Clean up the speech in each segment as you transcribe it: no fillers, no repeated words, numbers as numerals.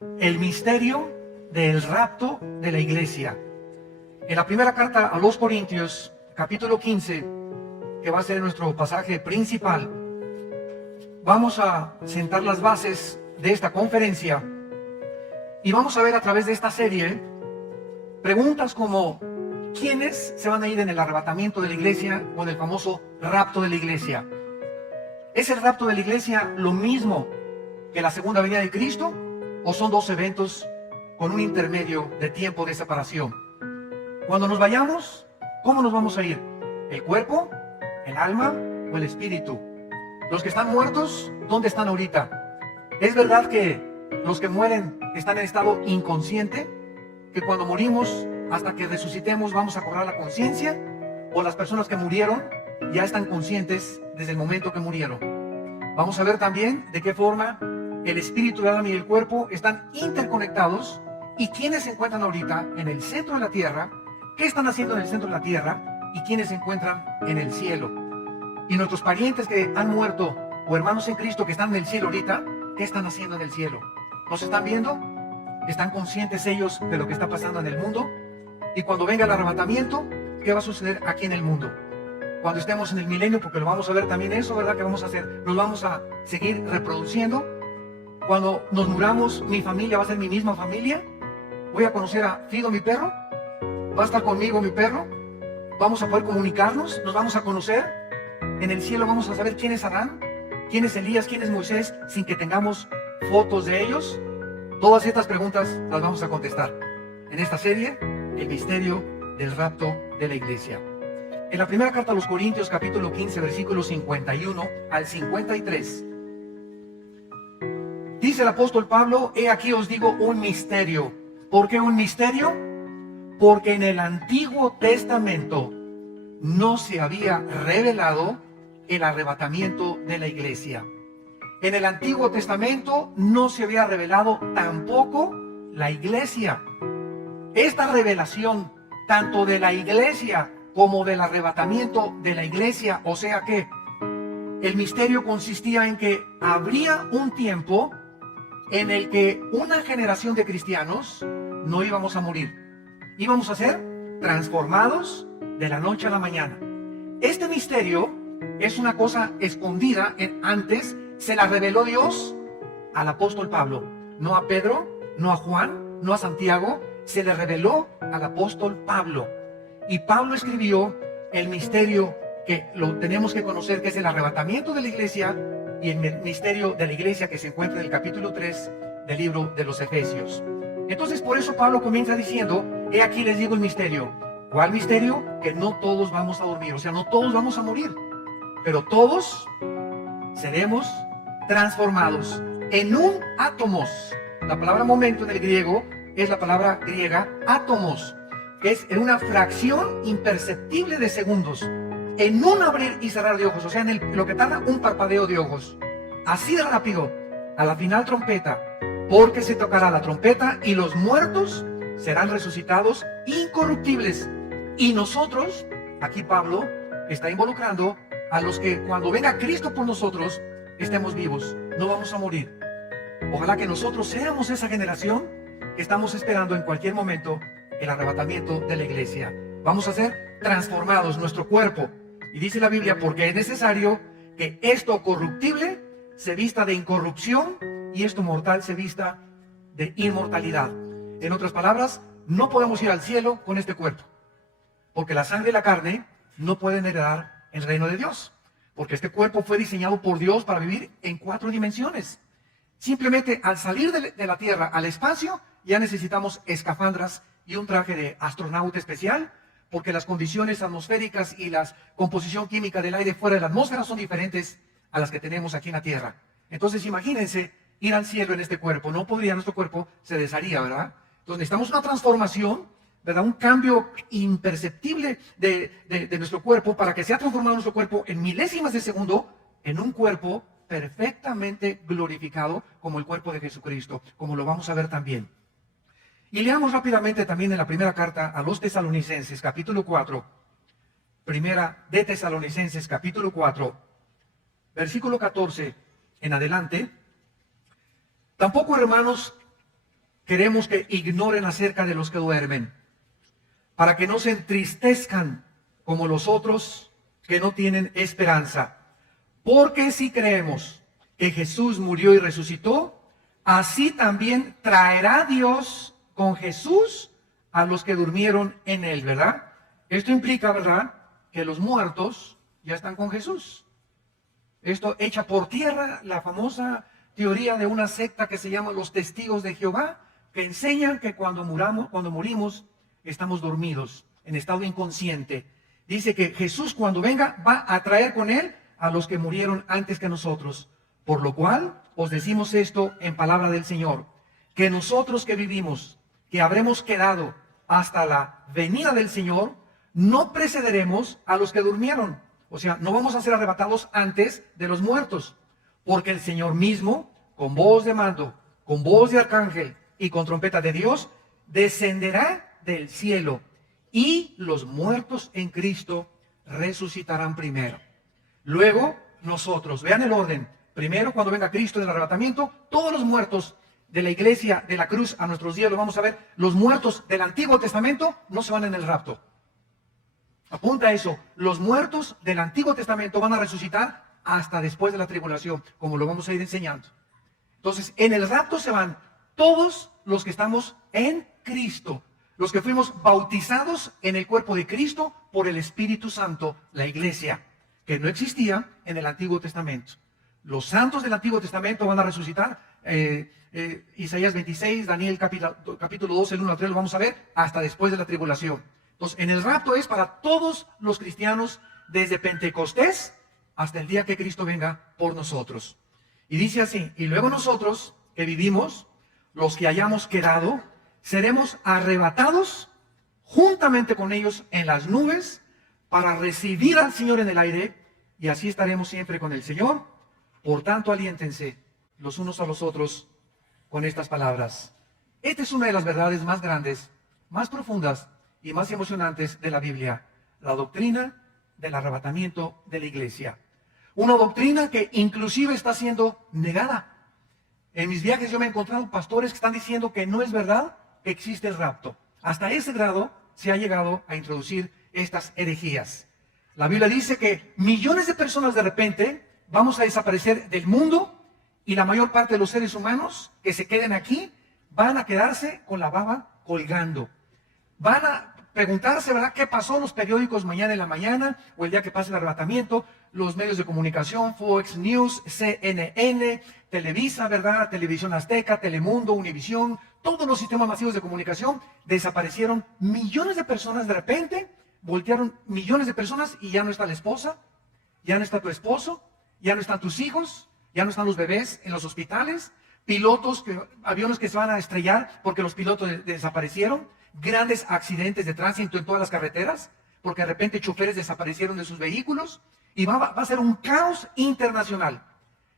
El misterio del rapto de la iglesia. En la primera carta a los Corintios, capítulo 15, que va a ser nuestro pasaje principal, vamos a sentar las bases de esta conferencia y vamos a ver a través de esta serie preguntas como: ¿quiénes se van a ir en el arrebatamiento de la iglesia o en el famoso rapto de la iglesia? ¿Es el rapto de la iglesia lo mismo que la segunda venida de Cristo o son dos eventos con un intermedio de tiempo de separación? Cuando nos vayamos, ¿cómo nos vamos a ir? ¿El cuerpo, el alma o el espíritu? Los que están muertos, ¿dónde están ahorita? ¿Es verdad que los que mueren están en estado inconsciente? ¿Que cuando morimos, hasta que resucitemos, vamos a cobrar la conciencia? ¿O las personas que murieron ya están conscientes desde el momento que murieron? Vamos a ver también de qué forma el espíritu, el alma y el cuerpo están interconectados y quiénes se encuentran ahorita en el centro de la tierra, qué están haciendo en el centro de la tierra y quiénes se encuentran en el cielo. Y nuestros parientes que han muerto o hermanos en Cristo que están en el cielo ahorita, ¿qué están haciendo en el cielo? ¿Nos están viendo? ¿Están conscientes ellos de lo que está pasando en el mundo? Y cuando venga el arrebatamiento, ¿qué va a suceder aquí en el mundo? Cuando estemos en el milenio, porque lo vamos a ver también eso, ¿verdad? ¿Qué vamos a hacer? Nos vamos a seguir reproduciendo. Cuando nos muramos, mi familia va a ser mi misma familia. Voy a conocer a Fido, mi perro. Va a estar conmigo mi perro. Vamos a poder comunicarnos, nos vamos a conocer. En el cielo vamos a saber quién es Adán, quién es Elías, quién es Moisés, sin que tengamos fotos de ellos. Todas estas preguntas las vamos a contestar en esta serie, El misterio del rapto de la iglesia. En la primera carta a los Corintios, capítulo 15, versículos 51 al 53, dice el apóstol Pablo: he aquí os digo un misterio. ¿Por qué un misterio? Porque en el Antiguo Testamento no se había revelado el arrebatamiento de la iglesia. En el Antiguo Testamento no se había revelado tampoco la iglesia. Esta revelación, tanto de la iglesia como del arrebatamiento de la iglesia, o sea que el misterio consistía en que habría un tiempo en el que una generación de cristianos no íbamos a morir. Íbamos a ser transformados de la noche a la mañana. Este misterio es una cosa escondida. Antes se la reveló Dios al apóstol Pablo, no a Pedro, no a Juan, no a Santiago. Se le reveló al apóstol Pablo. Y Pablo escribió el misterio que lo tenemos que conocer, que es el arrebatamiento de la iglesia, y el misterio de la iglesia que se encuentra en el capítulo 3 del libro de los Efesios. Entonces, por eso Pablo comienza diciendo: he aquí les digo el misterio. ¿Cuál misterio? Que no todos vamos a dormir, o sea, no todos vamos a morir, pero todos seremos transformados en un átomos. La palabra momento en el griego es la palabra griega átomos, que es en una fracción imperceptible de segundos, en un abrir y cerrar de ojos, o sea, en lo que tarda un parpadeo de ojos. Así de rápido, a la final trompeta, porque se tocará la trompeta y los muertos serán resucitados incorruptibles. Y nosotros, aquí Pablo está involucrando a los que cuando venga Cristo por nosotros estemos vivos, no vamos a morir. Ojalá que nosotros seamos esa generación que estamos esperando en cualquier momento el arrebatamiento de la iglesia. Vamos a ser transformados, nuestro cuerpo. Y dice la Biblia: porque es necesario que esto corruptible se vista de incorrupción y esto mortal se vista de inmortalidad. En otras palabras, no podemos ir al cielo con este cuerpo, porque la sangre y la carne no pueden heredar el reino de Dios, porque este cuerpo fue diseñado por Dios para vivir en 4 dimensiones. Simplemente al salir de la tierra al espacio, ya necesitamos escafandras y un traje de astronauta especial, porque las condiciones atmosféricas y la composición química del aire fuera de la atmósfera son diferentes a las que tenemos aquí en la tierra. Entonces imagínense ir al cielo en este cuerpo. No podría, nuestro cuerpo se desharía, ¿verdad? Entonces necesitamos una transformación, ¿verdad? Un cambio imperceptible de nuestro cuerpo, para que sea transformado nuestro cuerpo en milésimas de segundo en un cuerpo perfectamente glorificado como el cuerpo de Jesucristo, como lo vamos a ver también. Y leamos rápidamente también en la primera carta a los Tesalonicenses, capítulo 4, primera de Tesalonicenses, capítulo 4, versículo 14 en adelante. Tampoco, hermanos, queremos que ignoren acerca de los que duermen, para que no se entristezcan como los otros que no tienen esperanza. Porque si creemos que Jesús murió y resucitó, así también traerá Dios con Jesús a los que durmieron en él, ¿verdad? Esto implica, ¿verdad?, que los muertos ya están con Jesús. Esto echa por tierra la famosa teoría de una secta que se llama los Testigos de Jehová, que enseñan que cuando morimos, estamos dormidos, en estado inconsciente. Dice que Jesús, cuando venga, va a traer con él a los que murieron antes que nosotros. Por lo cual, os decimos esto en palabra del Señor, que nosotros que vivimos, que habremos quedado hasta la venida del Señor, no precederemos a los que durmieron. O sea, no vamos a ser arrebatados antes de los muertos, porque el Señor mismo, con voz de mando, con voz de arcángel y con trompeta de Dios, descenderá del cielo, y los muertos en Cristo resucitarán primero. Luego nosotros, vean el orden, primero cuando venga Cristo del arrebatamiento, todos los muertos de la iglesia de la cruz a nuestros días, lo vamos a ver, los muertos del Antiguo Testamento no se van en el rapto. Apunta eso, los muertos del Antiguo Testamento van a resucitar hasta después de la tribulación, como lo vamos a ir enseñando. Entonces, en el rapto se van todos los que estamos en Cristo, los que fuimos bautizados en el cuerpo de Cristo por el Espíritu Santo, la iglesia, que no existía en el Antiguo Testamento. Los santos del Antiguo Testamento van a resucitar, Isaías 26, Daniel capítulo 2, el 1 al 3, lo vamos a ver, hasta después de la tribulación. Entonces, en el rapto es para todos los cristianos desde Pentecostés hasta el día que Cristo venga por nosotros. Y dice así, y luego nosotros que vivimos, los que hayamos quedado, seremos arrebatados juntamente con ellos en las nubes para recibir al Señor en el aire, y así estaremos siempre con el Señor. Por tanto, aliéntense los unos a los otros con estas palabras. Esta es una de las verdades más grandes, más profundas y más emocionantes de la Biblia, la doctrina del arrebatamiento de la iglesia. Una doctrina que inclusive está siendo negada. En mis viajes yo me he encontrado pastores que están diciendo que no es verdad que existe el rapto. Hasta ese grado se ha llegado a introducir estas herejías. La Biblia dice que millones de personas de repente vamos a desaparecer del mundo, y la mayor parte de los seres humanos que se queden aquí van a quedarse con la baba colgando. Van a preguntarse, ¿verdad?, qué pasó en los periódicos mañana en la mañana o el día que pase el arrebatamiento, los medios de comunicación, Fox News, CNN, Televisa, ¿verdad?, Televisión Azteca, Telemundo, Univisión, todos los sistemas masivos de comunicación, desaparecieron millones de personas de repente, voltearon millones de personas y ya no está la esposa, ya no está tu esposo, ya no están tus hijos, ya no están los bebés en los hospitales, aviones que se van a estrellar porque los pilotos desaparecieron, grandes accidentes de tránsito en todas las carreteras, porque de repente choferes desaparecieron de sus vehículos, y va a ser un caos internacional.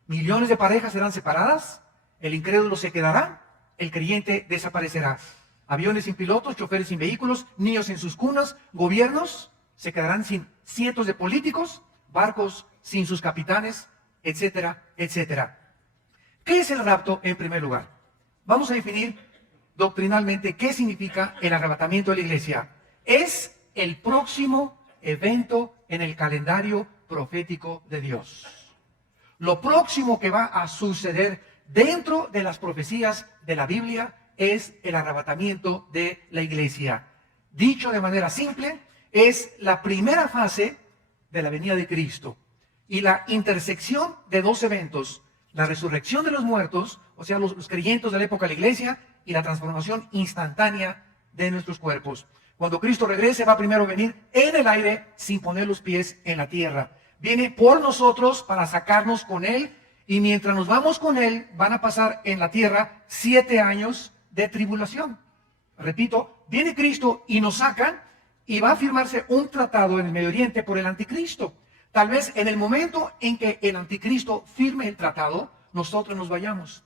Millones de parejas serán separadas, el incrédulo se quedará, el creyente desaparecerá. Aviones sin pilotos, choferes sin vehículos, niños en sus cunas, gobiernos se quedarán sin cientos de políticos, barcos sin sus capitanes, etcétera, etcétera. ¿Qué es el rapto en primer lugar? Vamos a definir doctrinalmente qué significa el arrebatamiento de la iglesia. Es el próximo evento en el calendario profético de Dios. Lo próximo que va a suceder dentro de las profecías de la Biblia es el arrebatamiento de la iglesia. Dicho de manera simple, es la primera fase de la venida de Cristo y la intersección de dos eventos: la resurrección de los muertos, o sea, los creyentes de la época de la iglesia, y la transformación instantánea de nuestros cuerpos. Cuando Cristo regrese, va primero a venir en el aire sin poner los pies en la tierra. Viene por nosotros para sacarnos con Él, y mientras nos vamos con Él, van a pasar en la tierra 7 años de tribulación. Repito, viene Cristo y nos sacan, y va a firmarse un tratado en el Medio Oriente por el anticristo. Tal vez en el momento en que el anticristo firme el tratado, nosotros nos vayamos.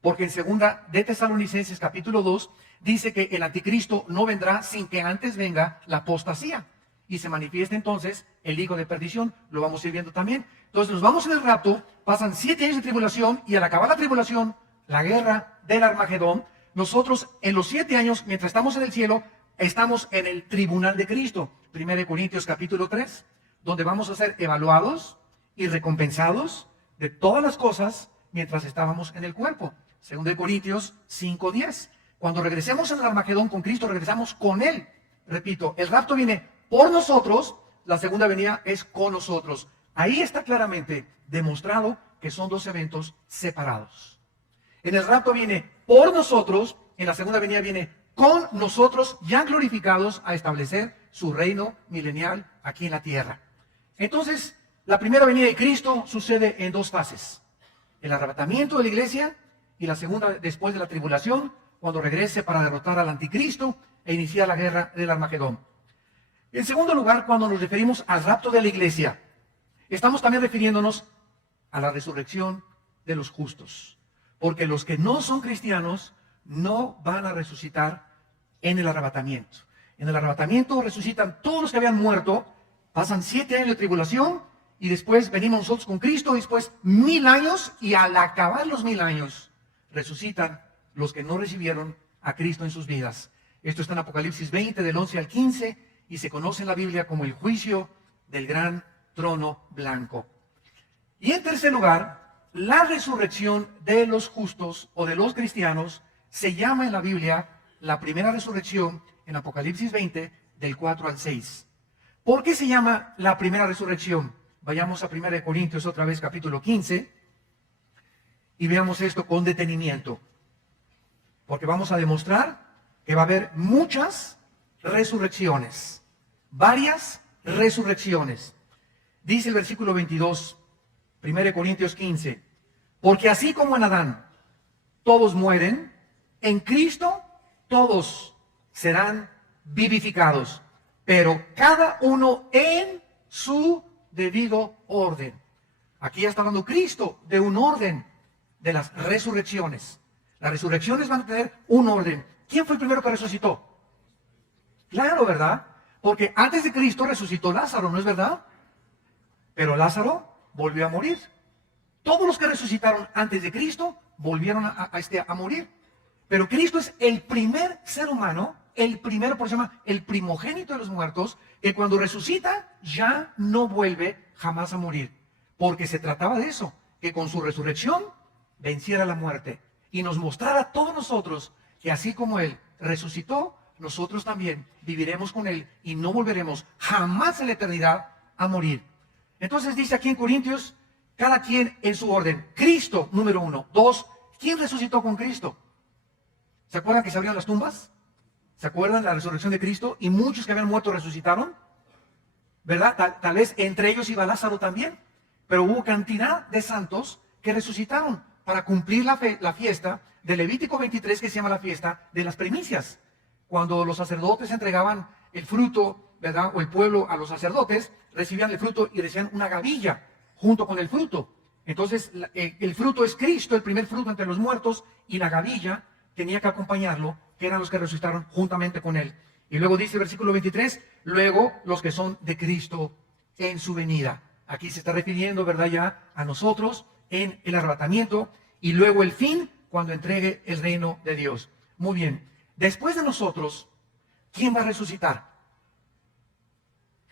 Porque en 2 de Tesalonicenses capítulo 2 dice que el anticristo no vendrá sin que antes venga la apostasía y se manifieste entonces el hijo de perdición. Lo vamos a ir viendo también. Entonces nos vamos en el rapto, pasan 7 años de tribulación, y al acabar la tribulación, la guerra del Armagedón, nosotros en los 7 años, mientras estamos en el cielo, estamos en el tribunal de Cristo. 1 Corintios capítulo 3, donde vamos a ser evaluados y recompensados de todas las cosas mientras estábamos en el cuerpo. 2 Corintios 5:10. Cuando regresemos en el Armagedón con Cristo, regresamos con Él. Repito, el rapto viene por nosotros, la segunda venida es con nosotros. Ahí está claramente demostrado que son dos eventos separados. En el rapto viene por nosotros, en la segunda venida viene con nosotros, ya glorificados, a establecer su reino milenial aquí en la tierra. Entonces, la primera venida de Cristo sucede en dos fases: el arrebatamiento de la iglesia y la segunda después de la tribulación, cuando regrese para derrotar al anticristo e iniciar la guerra del Armagedón. En segundo lugar, cuando nos referimos al rapto de la iglesia, estamos también refiriéndonos a la resurrección de los justos, porque los que no son cristianos no van a resucitar en el arrebatamiento. En el arrebatamiento resucitan todos los que habían muerto, pasan 7 años de tribulación y después venimos nosotros con Cristo, después 1000 años, y al acabar los 1000 años resucitan los que no recibieron a Cristo en sus vidas. Esto está en Apocalipsis 20, del 11 al 15, y se conoce en la Biblia como el juicio del gran trono blanco. Y en tercer lugar, la resurrección de los justos o de los cristianos se llama en la Biblia la primera resurrección, en Apocalipsis 20, del 4 al 6. ¿Por qué se llama la primera resurrección? Vayamos a 1 Corintios otra vez, capítulo 15, y veamos esto con detenimiento, porque vamos a demostrar que va a haber muchas resurrecciones, varias resurrecciones. Dice el versículo 22, 1 Corintios 15, porque así como en Adán todos mueren, en Cristo todos serán vivificados, pero cada uno en su debido orden. Aquí ya está hablando Cristo de un orden de las resurrecciones. Las resurrecciones van a tener un orden. ¿Quién fue el primero que resucitó? Claro, ¿verdad? Porque antes de Cristo resucitó Lázaro, ¿no es verdad? Pero Lázaro volvió a morir. Todos los que resucitaron antes de Cristo volvieron a morir. Pero Cristo es el primer ser humano, el primero, por eso se llama el primogénito de los muertos, que cuando resucita ya no vuelve jamás a morir. Porque se trataba de eso, que con su resurrección venciera la muerte y nos mostrara a todos nosotros que así como Él resucitó, nosotros también viviremos con Él y no volveremos jamás en la eternidad a morir. Entonces dice aquí en Corintios, cada quien en su orden. Cristo, número 1. 2, ¿quién resucitó con Cristo? ¿Se acuerdan que se abrieron las tumbas? ¿Se acuerdan de la resurrección de Cristo? Y muchos que habían muerto resucitaron, ¿verdad? Tal vez entre ellos iba Lázaro también, pero hubo cantidad de santos que resucitaron para cumplir la fiesta de Levítico 23, que se llama la fiesta de las primicias. Cuando los sacerdotes entregaban el fruto, ¿verdad? O el pueblo a los sacerdotes, recibían el fruto y recibían una gavilla junto con el fruto. Entonces, el fruto es Cristo, el primer fruto entre los muertos, y la gavilla tenía que acompañarlo, que eran los que resucitaron juntamente con Él. Y luego dice el versículo 23, luego los que son de Cristo en su venida. Aquí se está refiriendo, ¿verdad?, ya a nosotros en el arrebatamiento, y luego el fin, cuando entregue el reino de Dios. Muy bien, después de nosotros, ¿quién va a resucitar?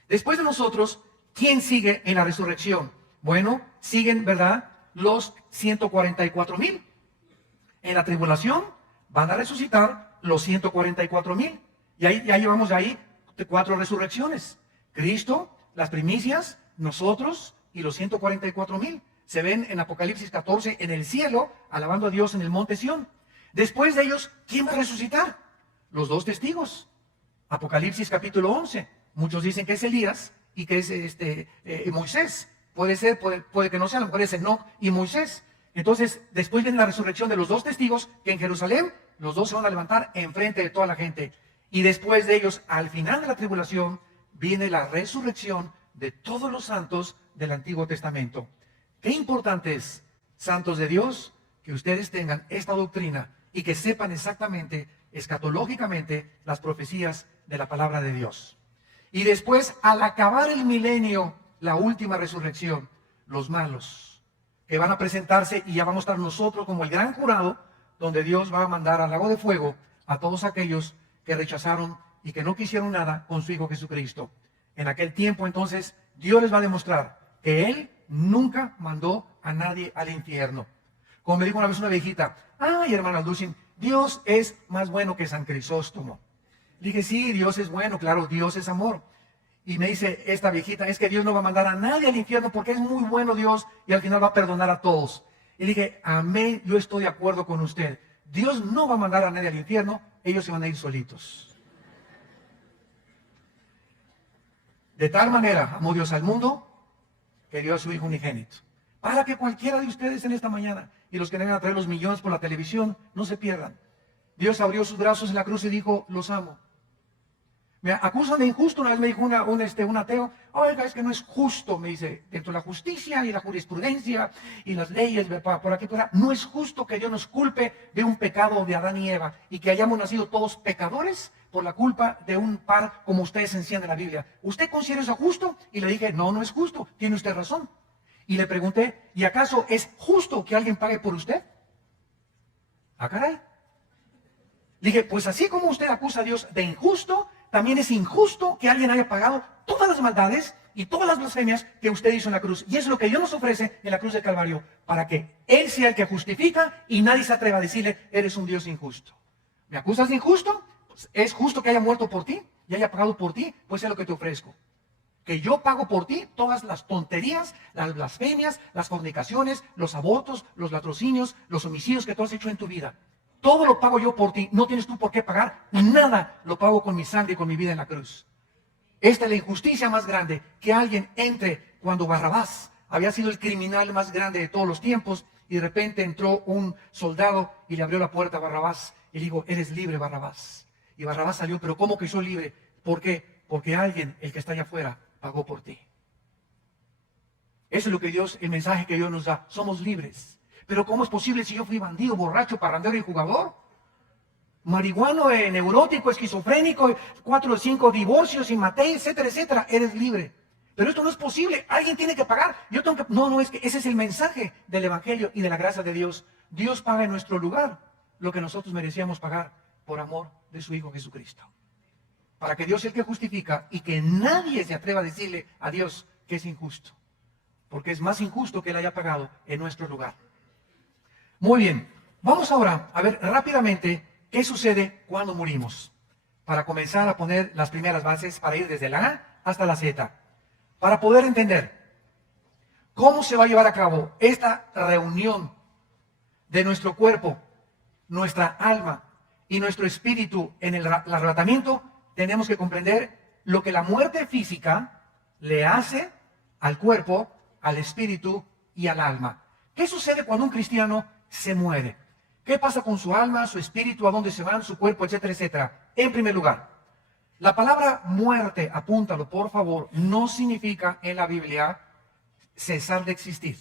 Después de nosotros, ¿quién sigue en la resurrección? Bueno, siguen, ¿verdad?, los 144,000. En la tribulación van a resucitar los 144,000. Y ahí ya llevamos ahí 4 resurrecciones. Cristo, las primicias, nosotros y los 144,000. Se ven en Apocalipsis 14 en el cielo, alabando a Dios en el monte Sión. Después de ellos, ¿quién va a resucitar? Los 2 testigos. Apocalipsis capítulo 11. Muchos dicen que es Elías y que es Moisés. Puede ser, puede que no sea, a lo mejor es Enoc y Moisés. Entonces, después viene la resurrección de los 2 testigos, que en Jerusalén los 2 se van a levantar enfrente de toda la gente. Y después de ellos, al final de la tribulación, viene la resurrección de todos los santos del Antiguo Testamento. Qué importante es, santos de Dios, que ustedes tengan esta doctrina y que sepan exactamente, escatológicamente, las profecías de la palabra de Dios. Y después, al acabar el milenio, la última resurrección, los malos, que van a presentarse, y ya vamos a estar nosotros como el gran jurado, donde Dios va a mandar al lago de fuego a todos aquellos que rechazaron y que no quisieron nada con su Hijo Jesucristo. En aquel tiempo, entonces, Dios les va a demostrar que Él nunca mandó a nadie al infierno. Como me dijo una vez una viejita, ay, hermana Dulcin, Dios es más bueno que San Crisóstomo. Dije, sí, Dios es bueno, claro, Dios es amor. Y me dice esta viejita, es que Dios no va a mandar a nadie al infierno porque es muy bueno Dios y al final va a perdonar a todos. Y dije, amén, yo estoy de acuerdo con usted. Dios no va a mandar a nadie al infierno, ellos se van a ir solitos. De tal manera amó Dios al mundo que dio a su Hijo unigénito, para que cualquiera de ustedes en esta mañana y los que vengan a traer los millones por la televisión no se pierdan. Dios abrió sus brazos en la cruz y dijo, los amo. Me acusan de injusto. Una vez me dijo un ateo, oiga, es que no es justo, me dice, dentro de la justicia y la jurisprudencia y las leyes, por aquí, por allá, no es justo que Dios nos culpe de un pecado de Adán y Eva y que hayamos nacido todos pecadores por la culpa de un par como ustedes encienden la Biblia. ¿Usted considera eso justo? Y le dije, no, no es justo, tiene usted razón. Y le pregunté, ¿y acaso es justo que alguien pague por usted? Ah, caray. Le dije, pues así como usted acusa a Dios de injusto, también es injusto que alguien haya pagado todas las maldades y todas las blasfemias que usted hizo en la cruz. Y es lo que Dios nos ofrece en la cruz del Calvario, para que Él sea el que justifica y nadie se atreva a decirle, eres un Dios injusto. ¿Me acusas de injusto? Pues es justo que haya muerto por ti y haya pagado por ti, pues es lo que te ofrezco. Que yo pago por ti todas las tonterías, las blasfemias, las fornicaciones, los abortos, los latrocinios, los homicidios que tú has hecho en tu vida. Todo lo pago yo por ti, no tienes tú por qué pagar nada, lo pago con mi sangre y con mi vida en la cruz. Esta es la injusticia más grande, que alguien entre cuando Barrabás había sido el criminal más grande de todos los tiempos y de repente entró un soldado y le abrió la puerta a Barrabás y le dijo, eres libre, Barrabás. Y Barrabás salió, pero ¿cómo que soy libre? ¿Por qué? Porque alguien, el que está allá afuera, pagó por ti. Eso es lo que Dios, el mensaje que Dios nos da, somos libres. Pero ¿cómo es posible si yo fui bandido, borracho, parrandero y jugador? Marihuano, neurótico, esquizofrénico, 4 o 5 divorcios y maté, etcétera, etcétera. Eres libre. Pero esto no es posible. Alguien tiene que pagar. Yo tengo que... No, es que ese es el mensaje del Evangelio y de la gracia de Dios. Dios paga en nuestro lugar lo que nosotros merecíamos pagar por amor de su Hijo Jesucristo. Para que Dios sea el que justifica y que nadie se atreva a decirle a Dios que es injusto. Porque es más injusto que Él haya pagado en nuestro lugar. Muy bien, vamos ahora a ver rápidamente qué sucede cuando morimos, para comenzar a poner las primeras bases para ir desde la A hasta la Z, para poder entender cómo se va a llevar a cabo esta reunión de nuestro cuerpo, nuestra alma y nuestro espíritu en el arrebatamiento. Tenemos que comprender lo que la muerte física le hace al cuerpo, al espíritu y al alma. ¿Qué sucede cuando un cristiano se muere? ¿Qué pasa con su alma, su espíritu, a dónde se van, su cuerpo, etcétera, etcétera? En primer lugar, la palabra muerte, apúntalo por favor, no significa en la Biblia cesar de existir.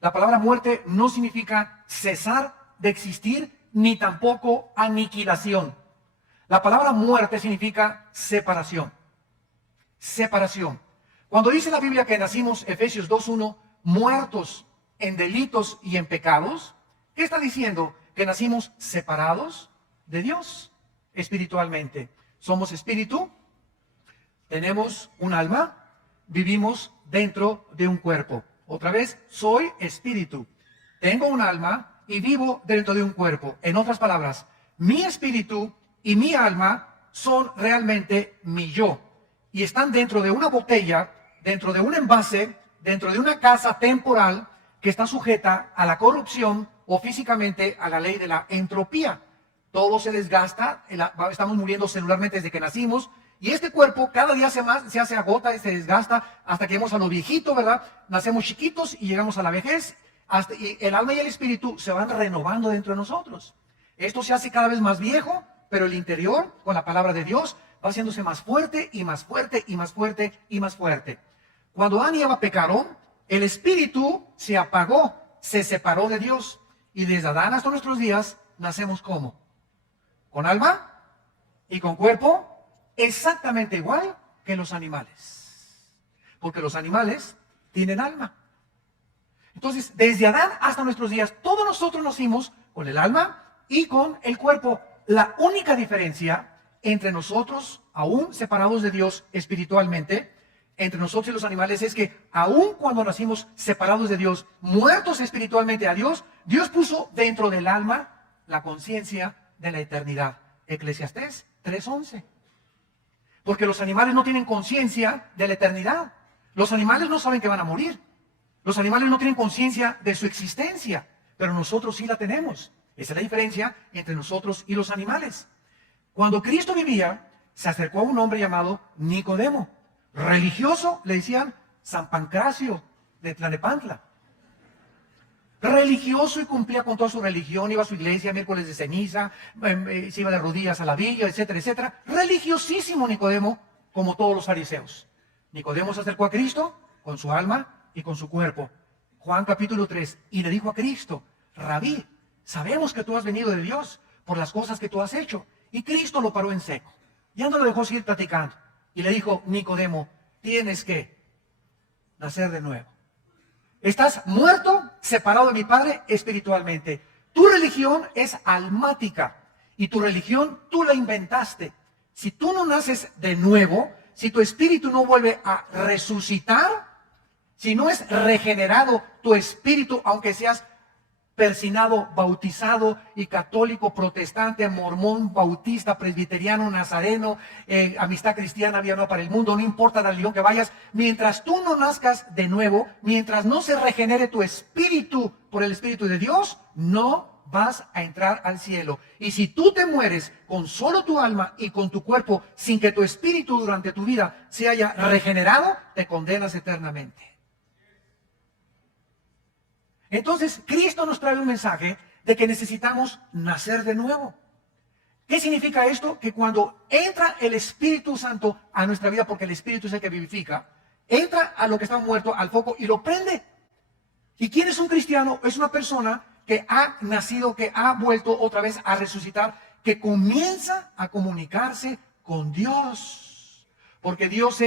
La palabra muerte no significa cesar de existir, ni tampoco aniquilación. La palabra muerte significa separación. Separación. Cuando dice la Biblia que nacimos, Efesios 2:1, muertos en delitos y en pecados, ¿qué está diciendo? Que nacimos separados de Dios espiritualmente. Somos espíritu, tenemos un alma, vivimos dentro de un cuerpo. Otra vez, soy espíritu, tengo un alma y vivo dentro de un cuerpo. En otras palabras, mi espíritu y mi alma son realmente mi yo. Y están dentro de una botella, dentro de un envase, dentro de una casa temporal que está sujeta a la corrupción o físicamente a la ley de la entropía. Todo se desgasta, estamos muriendo celularmente desde que nacimos, y este cuerpo cada día se hace agota y se desgasta hasta que llegamos a lo viejito, ¿verdad? Nacemos chiquitos y llegamos a la vejez, y el alma y el espíritu se van renovando dentro de nosotros. Esto se hace cada vez más viejo, pero el interior, con la palabra de Dios, va haciéndose más fuerte y más fuerte y más fuerte y más fuerte. Cuando Adán y Eva pecaron, el espíritu se apagó, se separó de Dios. Y desde Adán hasta nuestros días, nacemos ¿cómo? Con alma y con cuerpo, exactamente igual que los animales. Porque los animales tienen alma. Entonces, desde Adán hasta nuestros días, todos nosotros nacimos con el alma y con el cuerpo. La única diferencia entre nosotros, aún separados de Dios espiritualmente, entre nosotros y los animales, es que aún cuando nacimos separados de Dios, muertos espiritualmente a Dios, Dios puso dentro del alma la conciencia de la eternidad. Eclesiastés 3:11. Porque los animales no tienen conciencia de la eternidad. Los animales no saben que van a morir. Los animales no tienen conciencia de su existencia, pero nosotros sí la tenemos. Esa es la diferencia entre nosotros y los animales. Cuando Cristo vivía, se acercó a un hombre llamado Nicodemo. Religioso, le decían San Pancracio de Tlalnepantla. Religioso y cumplía con toda su religión, iba a su iglesia miércoles de ceniza, se iba de rodillas a la villa, etcétera, etcétera. Religiosísimo Nicodemo, como todos los fariseos. Nicodemo se acercó a Cristo con su alma y con su cuerpo. Juan capítulo 3, y le dijo a Cristo: Rabí, sabemos que tú has venido de Dios por las cosas que tú has hecho. Y Cristo lo paró en seco. Ya no lo dejó seguir platicando. Y le dijo: Nicodemo, tienes que nacer de nuevo. Estás muerto, separado de mi Padre espiritualmente. Tu religión es almática y tu religión tú la inventaste. Si tú no naces de nuevo, si tu espíritu no vuelve a resucitar, si no es regenerado tu espíritu, aunque seas persinado, bautizado y católico, protestante, mormón, bautista, presbiteriano, nazareno, amistad cristiana, Vía Nueva para el Mundo, no importa la religión que vayas, mientras tú no nazcas de nuevo, mientras no se regenere tu espíritu por el Espíritu de Dios, no vas a entrar al cielo. Y si tú te mueres con solo tu alma y con tu cuerpo, sin que tu espíritu durante tu vida se haya regenerado, te condenas eternamente. Entonces, Cristo nos trae un mensaje de que necesitamos nacer de nuevo. ¿Qué significa esto? Que cuando entra el Espíritu Santo a nuestra vida, porque el Espíritu es el que vivifica, entra a lo que está muerto, al foco, y lo prende. ¿Y quién es un cristiano? Es una persona que ha nacido, que ha vuelto otra vez a resucitar, que comienza a comunicarse con Dios. Porque Dios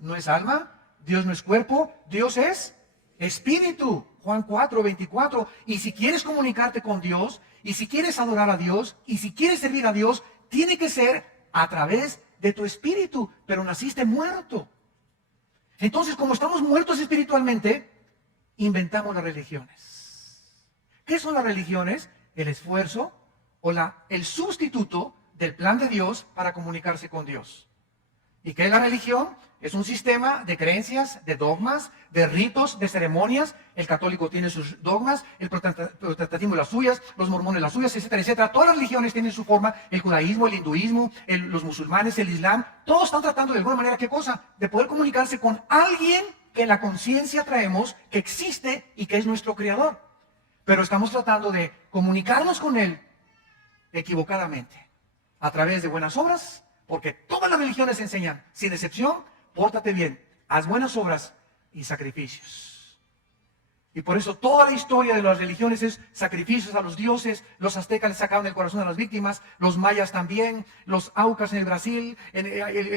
no es alma, Dios no es cuerpo, Dios es espíritu. Juan 4:24. Y si quieres comunicarte con Dios, y si quieres adorar a Dios, y si quieres servir a Dios, tiene que ser a través de tu espíritu. Pero naciste muerto. Entonces, como estamos muertos espiritualmente, inventamos las religiones. ¿Qué son las religiones? El esfuerzo o el sustituto del plan de Dios para comunicarse con Dios. ¿Y qué es la religión? Es un sistema de creencias, de dogmas, de ritos, de ceremonias. El católico tiene sus dogmas, el protestantismo las suyas, los mormones las suyas, etcétera, etcétera. Todas las religiones tienen su forma, el judaísmo, el hinduismo, los musulmanes, el islam. Todos están tratando de alguna manera, ¿qué cosa? De poder comunicarse con alguien que en la conciencia traemos, que existe y que es nuestro creador. Pero estamos tratando de comunicarnos con él equivocadamente, a través de buenas obras, porque todas las religiones enseñan, sin excepción, pórtate bien, haz buenas obras y sacrificios. Y por eso toda la historia de las religiones es sacrificios a los dioses. Los aztecas le sacaron el corazón a las víctimas, los mayas también, los aucas en el Brasil, el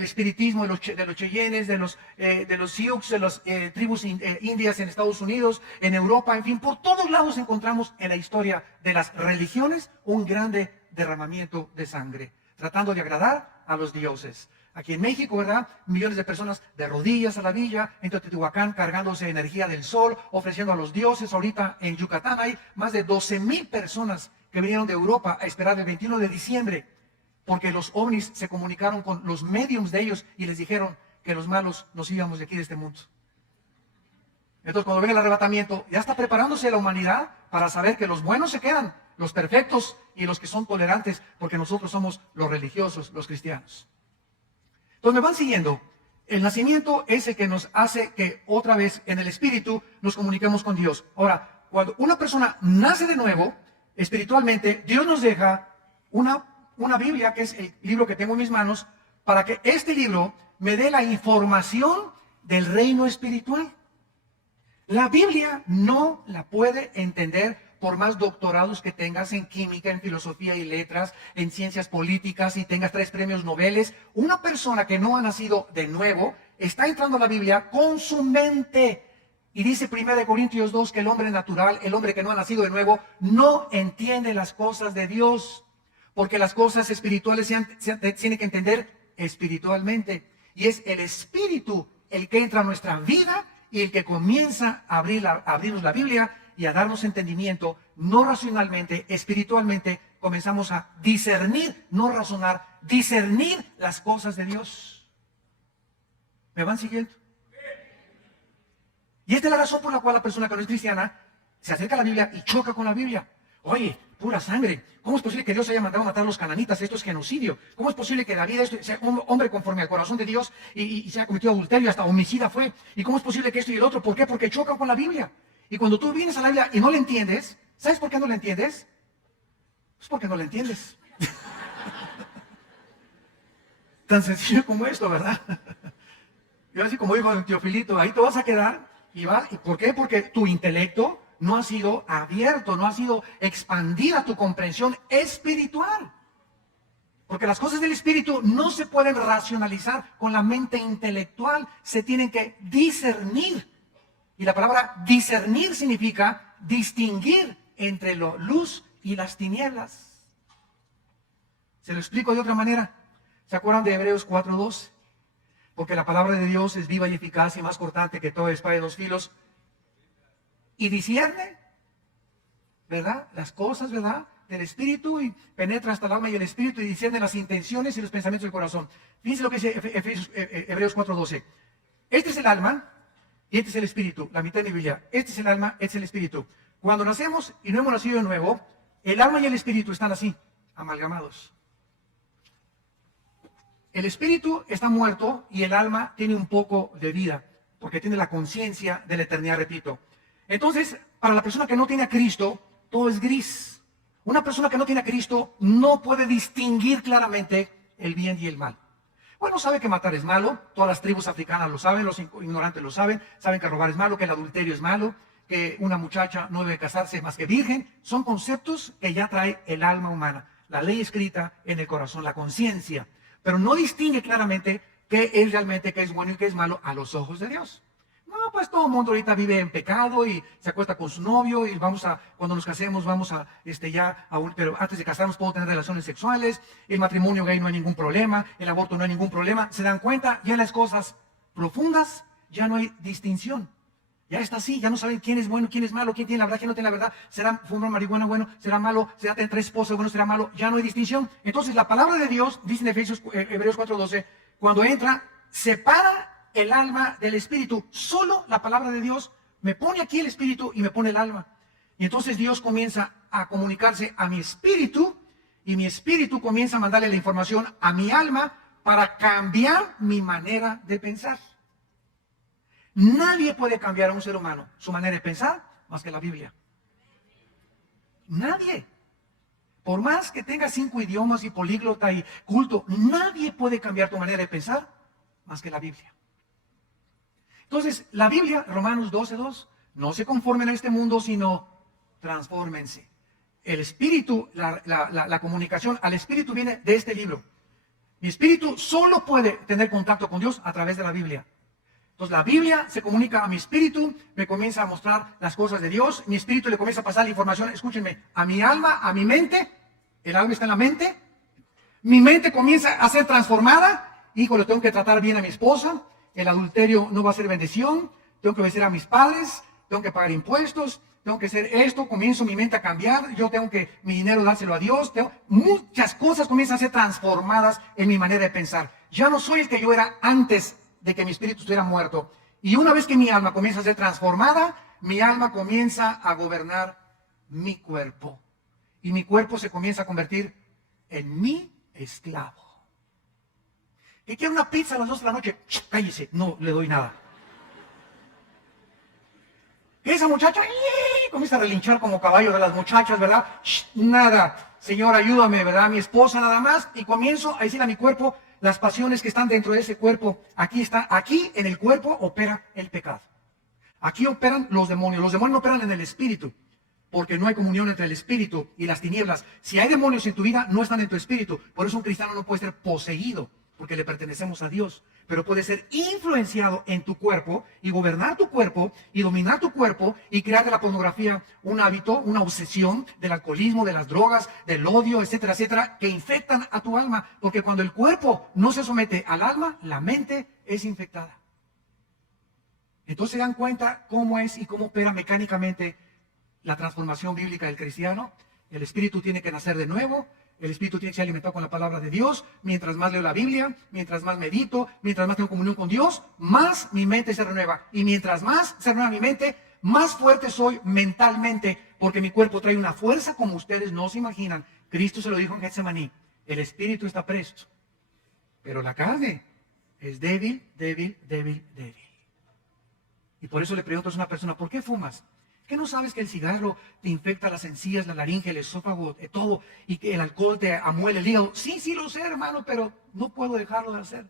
espiritismo de los cheyennes, de los sioux, de las tribus indias en Estados Unidos, en Europa, en fin, por todos lados encontramos en la historia de las religiones un grande derramamiento de sangre, tratando de agradar a los dioses. Aquí en México, ¿verdad? Millones de personas de rodillas a la villa, en Teotihuacán cargándose energía del sol, ofreciendo a los dioses. Ahorita en Yucatán hay más de 12,000 personas que vinieron de Europa a esperar el 21 de diciembre, porque los ovnis se comunicaron con los mediums de ellos y les dijeron que los malos nos íbamos de aquí, de este mundo. Entonces, cuando venga el arrebatamiento, ya está preparándose la humanidad para saber que los buenos se quedan, los perfectos y los que son tolerantes, porque nosotros somos los religiosos, los cristianos. Entonces me van siguiendo. El nacimiento es el que nos hace que otra vez en el espíritu nos comuniquemos con Dios. Ahora, cuando una persona nace de nuevo, espiritualmente, Dios nos deja una Biblia, que es el libro que tengo en mis manos, para que este libro me dé la información del reino espiritual. La Biblia no la puede entender por más doctorados que tengas en química, en filosofía y letras, en ciencias políticas y tengas 3 premios Nobel. Una persona que no ha nacido de nuevo está entrando a la Biblia con su mente. Y dice 1 Corintios 2 que el hombre natural, el hombre que no ha nacido de nuevo, no entiende las cosas de Dios, porque las cosas espirituales se tienen que entender espiritualmente. Y es el Espíritu el que entra a nuestra vida y el que comienza a abrirnos la Biblia y a darnos entendimiento, no racionalmente, espiritualmente, comenzamos a discernir, no razonar, discernir las cosas de Dios. ¿Me van siguiendo? Y esta es la razón por la cual la persona que no es cristiana se acerca a la Biblia y choca con la Biblia. Oye, pura sangre. ¿Cómo es posible que Dios haya mandado a matar a los cananitas? Esto es genocidio. ¿Cómo es posible que David sea un hombre conforme al corazón de Dios y se haya cometido adulterio, hasta homicida fue? ¿Y cómo es posible que esto y el otro? ¿Por qué? Porque chocan con la Biblia. Y cuando tú vienes a la Biblia y no la entiendes, ¿sabes por qué no la entiendes? Es porque no la entiendes. Tan sencillo como esto, ¿verdad? Y así como dijo el Teofilito, ahí te vas a quedar y va. ¿Y por qué? Porque tu intelecto no ha sido abierto, no ha sido expandida tu comprensión espiritual. Porque las cosas del espíritu no se pueden racionalizar con la mente intelectual, se tienen que discernir. Y la palabra discernir significa distinguir entre la luz y las tinieblas. Se lo explico de otra manera. ¿Se acuerdan de Hebreos 4:2? Porque la palabra de Dios es viva y eficaz y más cortante que toda espada de dos filos. Y discierne, ¿verdad? Las cosas, ¿verdad? Del espíritu y penetra hasta el alma y el espíritu y discierne las intenciones y los pensamientos del corazón. Fíjense lo que dice Hebreos 4:12. Este es el alma y este es el espíritu, la mitad de mi Biblia. Este es el alma, este es el espíritu. Cuando nacemos y no hemos nacido de nuevo, el alma y el espíritu están así, amalgamados. El espíritu está muerto y el alma tiene un poco de vida, porque tiene la conciencia de la eternidad, repito. Entonces, para la persona que no tiene a Cristo, todo es gris. Una persona que no tiene a Cristo no puede distinguir claramente el bien y el mal. Bueno, sabe que matar es malo, todas las tribus africanas lo saben, los ignorantes lo saben que robar es malo, que el adulterio es malo, que una muchacha no debe casarse más que virgen. Son conceptos que ya trae el alma humana, la ley escrita en el corazón, la conciencia. Pero no distingue claramente qué es realmente, qué es bueno y qué es malo a los ojos de Dios. No, pues todo el mundo ahorita vive en pecado y se acuesta con su novio y cuando nos casemos pero antes de casarnos puedo tener relaciones sexuales, el matrimonio gay no hay ningún problema, el aborto no hay ningún problema. ¿Se dan cuenta? Ya en las cosas profundas ya no hay distinción. Ya está así, ya no saben quién es bueno, quién es malo, quién tiene la verdad, quién no tiene la verdad. ¿Será fumar marihuana bueno? ¿Será malo? ¿Será tener 3 esposas bueno? ¿Será malo? Ya no hay distinción. Entonces la palabra de Dios, dice en Hebreos 4:12, cuando entra, separa el alma del espíritu. Solo la palabra de Dios me pone aquí el espíritu y me pone el alma. Y entonces Dios comienza a comunicarse a mi espíritu y mi espíritu comienza a mandarle la información a mi alma para cambiar mi manera de pensar. Nadie puede cambiar a un ser humano su manera de pensar más que la Biblia. Nadie. Por más que tenga 5 idiomas y políglota y culto, nadie puede cambiar tu manera de pensar más que la Biblia. Entonces, la Biblia, Romanos 12:2, no se conformen a este mundo, sino transfórmense. El espíritu, la comunicación al espíritu viene de este libro. Mi espíritu solo puede tener contacto con Dios a través de la Biblia. Entonces la Biblia se comunica a mi espíritu, me comienza a mostrar las cosas de Dios, mi espíritu le comienza a pasar la información, escúchenme, a mi alma, a mi mente, el alma está en la mente, mi mente comienza a ser transformada, híjole, tengo que tratar bien a mi esposa, el adulterio no va a ser bendición, tengo que obedecer a mis padres, tengo que pagar impuestos, tengo que hacer esto, comienzo mi mente a cambiar, yo tengo que mi dinero dárselo a Dios, muchas cosas comienzan a ser transformadas en mi manera de pensar. Ya no soy el que yo era antes de que mi espíritu estuviera muerto. Y una vez que mi alma comienza a ser transformada, mi alma comienza a gobernar mi cuerpo. Y mi cuerpo se comienza a convertir en mi esclavo. ¿Que quiere una pizza a las 2 de la noche? Cállese, no le doy nada. Esa muchacha comienza a relinchar como caballo de las muchachas, ¿verdad? Nada, Señor, ayúdame, ¿verdad? Mi esposa nada más. Y comienzo a decir a mi cuerpo las pasiones que están dentro de ese cuerpo. Aquí en el cuerpo opera el pecado. Aquí operan los demonios. Los demonios no operan en el espíritu, porque no hay comunión entre el espíritu y las tinieblas. Si hay demonios en tu vida, no están en tu espíritu. Por eso un cristiano no puede ser poseído. porque le pertenecemos a Dios, pero puede ser influenciado en tu cuerpo y gobernar tu cuerpo y dominar tu cuerpo y crear de la pornografía un hábito, una obsesión, del alcoholismo, de las drogas, del odio, etcétera, etcétera, que infectan a tu alma, porque cuando el cuerpo no se somete al alma, la mente es infectada. Entonces se dan cuenta cómo es y cómo opera mecánicamente la transformación bíblica del cristiano. El espíritu tiene que nacer de nuevo. El espíritu tiene que ser alimentado con la palabra de Dios. Mientras más leo la Biblia, mientras más medito, mientras más tengo comunión con Dios, más mi mente se renueva. Y mientras más se renueva mi mente, más fuerte soy mentalmente, porque mi cuerpo trae una fuerza como ustedes no se imaginan. Cristo se lo dijo en Getsemaní: el espíritu está presto, pero la carne es débil, débil, débil, débil. Y por eso le pregunto a una persona: ¿por qué fumas? ¿Qué no sabes que el cigarro te infecta las encías, la laringe, el esófago, todo, y que el alcohol te amuele el hígado? Sí, sí lo sé, hermano, pero no puedo dejarlo de hacer.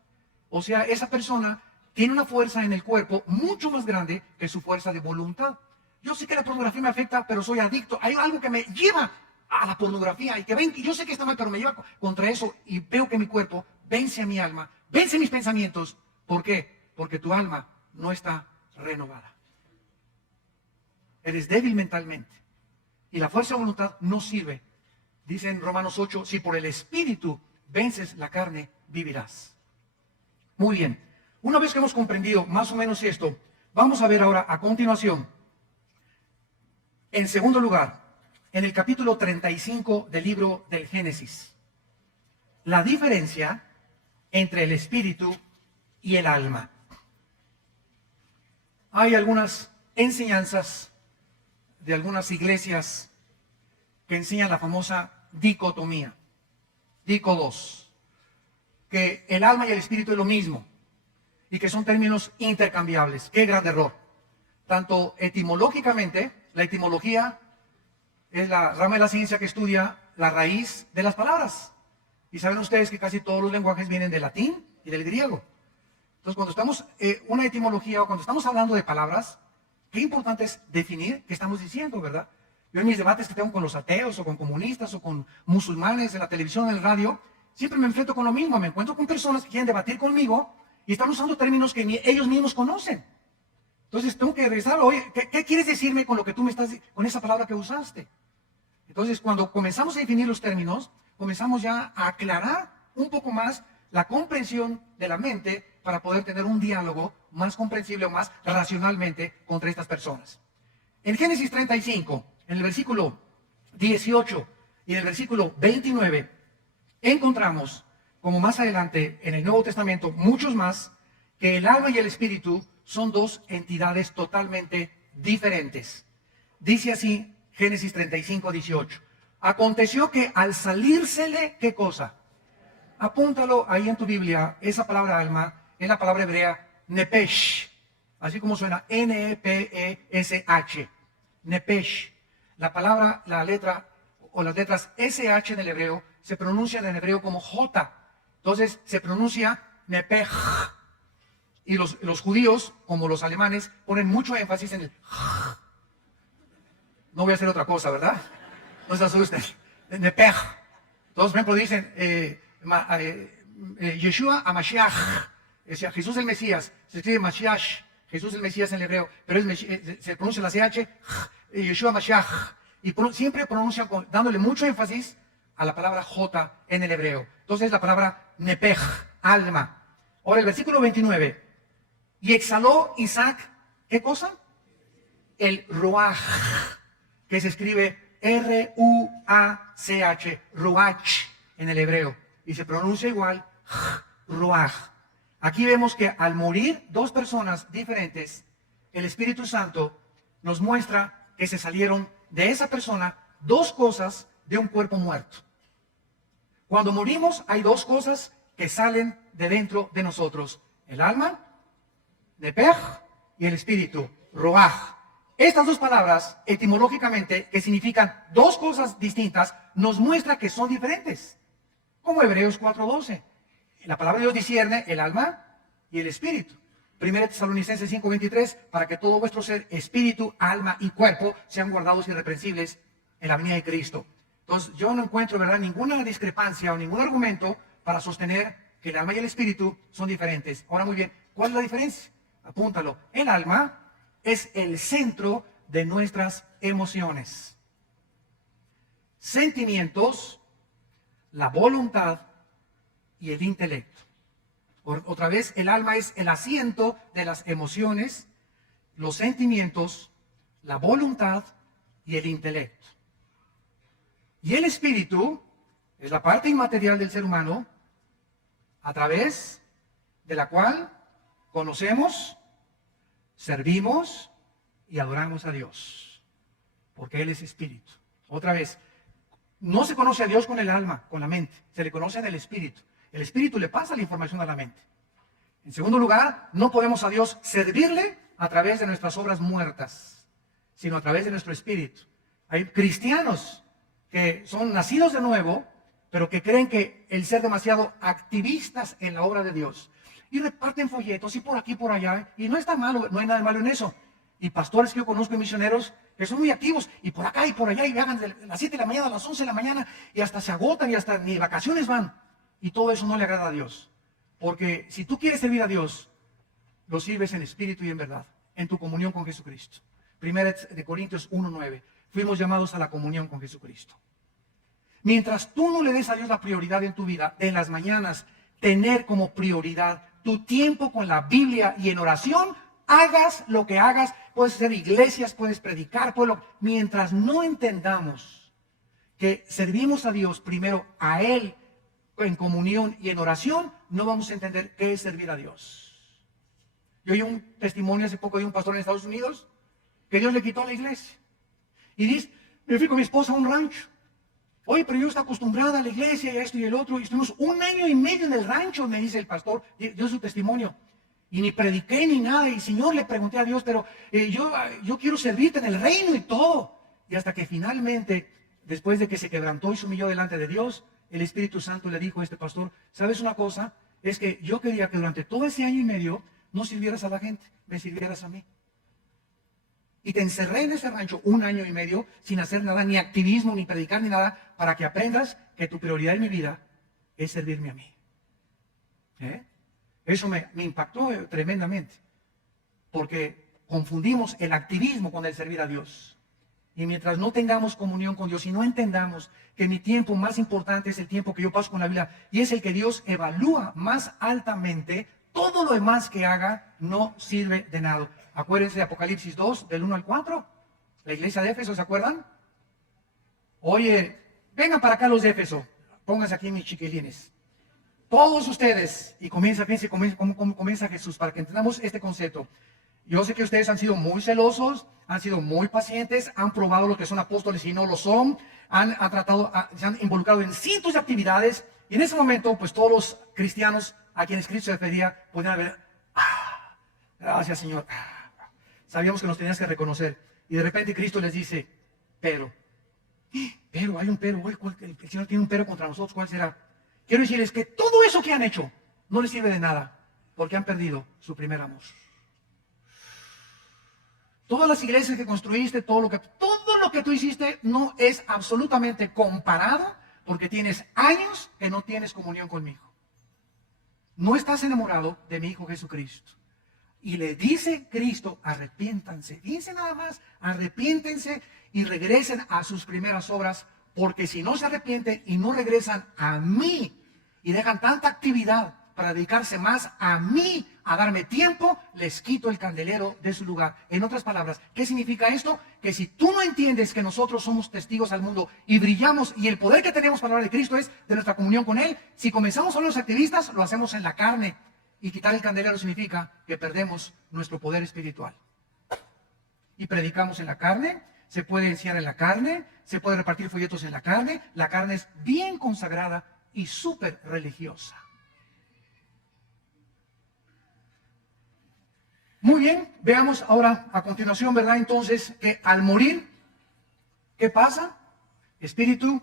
O sea, esa persona tiene una fuerza en el cuerpo mucho más grande que su fuerza de voluntad. Yo sé que la pornografía me afecta, pero soy adicto. Hay algo que me lleva a la pornografía y que ven, yo sé que está mal, pero me lleva contra eso y veo que mi cuerpo vence a mi alma, vence mis pensamientos. ¿Por qué? Porque tu alma no está renovada. Eres débil mentalmente y la fuerza de voluntad no sirve. Dice en Romanos 8, si por el Espíritu vences la carne, vivirás. Muy bien, una vez que hemos comprendido más o menos esto, vamos a ver ahora a continuación, en segundo lugar, en el capítulo 35 del libro del Génesis, la diferencia entre el Espíritu y el alma. Hay algunas enseñanzas de algunas iglesias que enseñan la famosa dicotomía, dicodos, que el alma y el espíritu es lo mismo y que son términos intercambiables. ¡Qué gran error! Tanto etimológicamente, la etimología es la rama de la ciencia que estudia la raíz de las palabras. Y saben ustedes que casi todos los lenguajes vienen del latín y del griego. Entonces, cuando estamos una etimología o cuando estamos hablando de palabras, qué importante es definir qué estamos diciendo, ¿verdad? Yo en mis debates que tengo con los ateos o con comunistas o con musulmanes en la televisión, en el radio, siempre me enfrento con lo mismo. Me encuentro con personas que quieren debatir conmigo y están usando términos que ni ellos mismos conocen. Entonces tengo que regresar: oye, ¿qué quieres decirme con lo que tú me estás, con esa palabra que usaste? Entonces, cuando comenzamos a definir los términos, comenzamos ya a aclarar un poco más la comprensión de la mente para poder tener un diálogo más comprensible o más racionalmente contra estas personas. En Génesis 35, en el versículo 18 y en el versículo 29, encontramos, como más adelante en el Nuevo Testamento, muchos más, que el alma y el espíritu son dos entidades totalmente diferentes. Dice así Génesis 35, 18. Aconteció que al salírsele, ¿qué cosa? Apúntalo ahí en tu Biblia. Esa palabra alma es la palabra hebrea nepesh, así como suena, N-E-P-E-S-H, nepesh. La palabra, la letra o las letras SH en el hebreo se pronuncian en hebreo como J. Entonces se pronuncia nepej. Y los judíos, como los alemanes, ponen mucho énfasis en el j. No voy a hacer otra cosa, ¿verdad? No se asusten. Nepej. Todos, por ejemplo, dicen Yeshua a Mashiach, o sea, Jesús el Mesías. Se escribe Mashiach, Jesús el Mesías en el hebreo, pero se pronuncia la CH, Yeshua Mashiach. Y siempre pronuncian dándole mucho énfasis a la palabra J en el hebreo. Entonces la palabra nepej, alma. Ahora el versículo 29. Y exhaló Isaac, ¿qué cosa? El ruach, que se escribe R-U-A-C-H, ruach en el hebreo. Y se pronuncia igual, ruach. Aquí vemos que al morir dos personas diferentes, el Espíritu Santo nos muestra que se salieron de esa persona dos cosas de un cuerpo muerto. Cuando morimos hay dos cosas que salen de dentro de nosotros: el alma, nepej, y el espíritu, ruach. Estas dos palabras, etimológicamente, que significan dos cosas distintas, nos muestra que son diferentes. Como Hebreos 4:12. La palabra de Dios discierne el alma y el espíritu. 1 Tesalonicenses 5:23, para que todo vuestro ser, espíritu, alma y cuerpo, sean guardados irreprensibles en la venida de Cristo. Entonces, yo no encuentro, ¿verdad?, ninguna discrepancia o ningún argumento para sostener que el alma y el espíritu son diferentes. Ahora muy bien, ¿cuál es la diferencia? Apúntalo. El alma es el centro de nuestras emociones, sentimientos, la voluntad y el intelecto. Otra vez, el alma es el asiento de las emociones, los sentimientos, la voluntad y el intelecto. Y el espíritu es la parte inmaterial del ser humano a través de la cual conocemos, servimos y adoramos a Dios, porque Él es espíritu. Otra vez, no se conoce a Dios con el alma, con la mente, se le conoce en el espíritu. El espíritu le pasa la información a la mente. En segundo lugar, no podemos a Dios servirle a través de nuestras obras muertas, sino a través de nuestro espíritu. Hay cristianos que son nacidos de nuevo, pero que creen que el ser demasiado activistas en la obra de Dios, y reparten folletos y por aquí y por allá, y no está malo, no hay nada de malo en eso. Y pastores que yo conozco y misioneros que son muy activos, y por acá y por allá, y viajan de las 7 de la mañana a las 11 de la mañana, y hasta se agotan y hasta ni vacaciones van. Y todo eso no le agrada a Dios. Porque si tú quieres servir a Dios, lo sirves en espíritu y en verdad, en tu comunión con Jesucristo. Primera de Corintios 1:9. Fuimos llamados a la comunión con Jesucristo. Mientras tú no le des a Dios la prioridad en tu vida, en las mañanas, tener como prioridad tu tiempo con la Biblia y en oración, hagas lo que hagas, puedes hacer iglesias, puedes predicar, mientras no entendamos que servimos a Dios primero, a Él en comunión y en oración, no vamos a entender qué es servir a Dios. Yo oí un testimonio hace poco de un pastor en Estados Unidos que Dios le quitó la iglesia. Y dice, me fui con mi esposa a un rancho. Oye, pero yo estoy acostumbrada a la iglesia y a esto y el otro. Y estuvimos 1 año y medio en el rancho, me dice el pastor, dio su testimonio. Y ni prediqué ni nada. Y Señor, le pregunté a Dios, pero yo quiero servirte en el reino y todo. Y hasta que finalmente, después de que se quebrantó y se humilló delante de Dios, el Espíritu Santo le dijo a este pastor, ¿sabes una cosa? Es que yo quería que durante todo ese año y medio no sirvieras a la gente, me sirvieras a mí. Y te encerré en ese rancho 1 año y medio sin hacer nada, ni activismo, ni predicar, ni nada, para que aprendas que tu prioridad en mi vida es servirme a mí. Eso me impactó tremendamente, porque confundimos el activismo con el servir a Dios. Y mientras no tengamos comunión con Dios y no entendamos que mi tiempo más importante es el tiempo que yo paso con la Biblia y es el que Dios evalúa más altamente, todo lo demás que haga no sirve de nada. Acuérdense de Apocalipsis 2, del 1 al 4. La iglesia de Éfeso, ¿se acuerdan? Oye, vengan para acá los de Éfeso. Pónganse aquí mis chiquilines. Todos ustedes. Y fíjense cómo comienza Jesús para que entendamos este concepto. Yo sé que ustedes han sido muy celosos, han sido muy pacientes, han probado lo que son apóstoles y no lo son, se han involucrado en cientos de actividades. Y en ese momento, pues todos los cristianos a quienes Cristo se refería podían haber, gracias Señor. Sabíamos que nos tenías que reconocer. Y de repente Cristo les dice, pero, hay un pero. El Señor tiene un pero contra nosotros. ¿Cuál será? Quiero decirles que todo eso que han hecho no les sirve de nada, porque han perdido su primer amor. Todas las iglesias que construiste, todo lo que tú hiciste no es absolutamente comparado, porque tienes años que no tienes comunión conmigo. No estás enamorado de mi Hijo Jesucristo. Y le dice Cristo, arrepiéntanse. Dice nada más, arrepiéntense y regresen a sus primeras obras, porque si no se arrepienten y no regresan a mí y dejan tanta actividad para dedicarse más a mí, a darme tiempo, les quito el candelero de su lugar. En otras palabras, ¿qué significa esto? Que si tú no entiendes que nosotros somos testigos al mundo y brillamos, y el poder que tenemos para hablar de Cristo es de nuestra comunión con Él, si comenzamos a los activistas, lo hacemos en la carne. Y quitar el candelero significa que perdemos nuestro poder espiritual. Y predicamos en la carne, se puede enseñar en la carne, se puede repartir folletos en la carne es bien consagrada y súper religiosa. Muy bien, veamos ahora a continuación, ¿verdad? Entonces, que al morir, ¿qué pasa? Espíritu,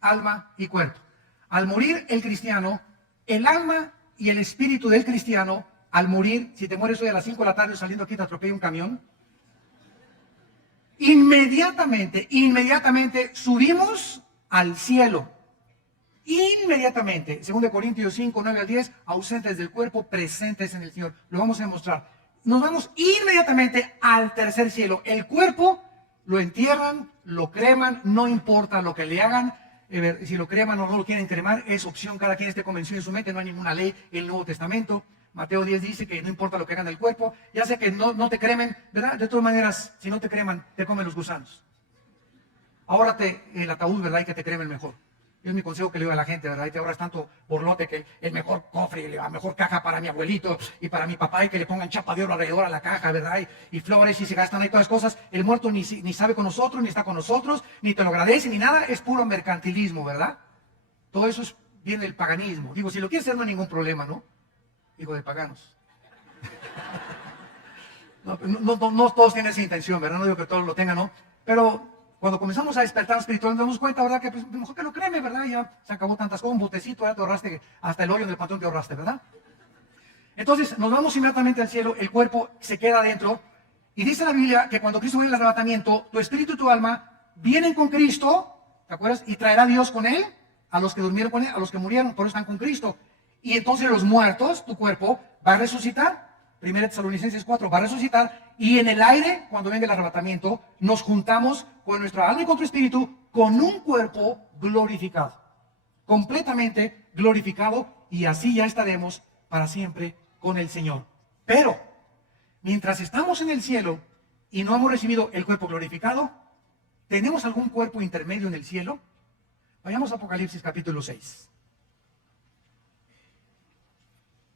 alma y cuerpo. Al morir el cristiano, el alma y el espíritu del cristiano, al morir, si te mueres hoy a las 5 de la tarde saliendo aquí te atropella un camión, inmediatamente subimos al cielo. inmediatamente, 2 Corintios 5, 9 al 10, ausentes del cuerpo, presentes en el Señor. Lo vamos a demostrar. Nos vamos inmediatamente al tercer cielo. El cuerpo lo entierran, lo creman, no importa lo que le hagan. Si lo creman o no lo quieren cremar, es opción, cada quien esté convencido en su mente, no hay ninguna ley en el Nuevo Testamento. Mateo 10 dice que no importa lo que hagan del cuerpo, ya sea que no te cremen, ¿verdad? De todas maneras, si no te creman, te comen los gusanos. Ahórrate el ataúd, ¿verdad? Y que te cremen mejor. Es mi consejo que le doy a la gente, ¿verdad? Y te ahorras tanto borlote que el mejor cofre, la mejor caja para mi abuelito y para mi papá, y que le pongan chapa de oro alrededor a la caja, ¿verdad? Y flores, y se gastan ahí todas las cosas. El muerto ni sabe con nosotros, ni está con nosotros, ni te lo agradece, ni nada. Es puro mercantilismo, ¿verdad? Todo eso viene del paganismo. Digo, si lo quieres hacer no hay ningún problema, ¿no? Hijo de paganos. No todos tienen esa intención, ¿verdad? No digo que todos lo tengan, ¿no? Pero cuando comenzamos a despertar espiritual, nos damos cuenta, ¿verdad? Que pues, mejor que lo creme, ¿verdad? Ya se acabó tantas cosas, un botecito, ya te ahorraste, hasta el hoyo en el panteón te ahorraste, ¿verdad? Entonces, nos vamos inmediatamente al cielo, el cuerpo se queda adentro, y dice la Biblia que cuando Cristo viene al arrebatamiento, tu espíritu y tu alma vienen con Cristo, ¿te acuerdas? Y traerá Dios con Él, a los que durmieron con Él, a los que murieron, por eso están con Cristo. Y entonces los muertos, tu cuerpo, va a resucitar. 1 Tesalonicenses 4, va a resucitar, y en el aire, cuando venga el arrebatamiento, nos juntamos con nuestra alma y con tu espíritu, con un cuerpo glorificado, completamente glorificado, y así ya estaremos para siempre con el Señor. Pero, mientras estamos en el cielo y no hemos recibido el cuerpo glorificado, ¿tenemos algún cuerpo intermedio en el cielo? Vayamos a Apocalipsis capítulo 6.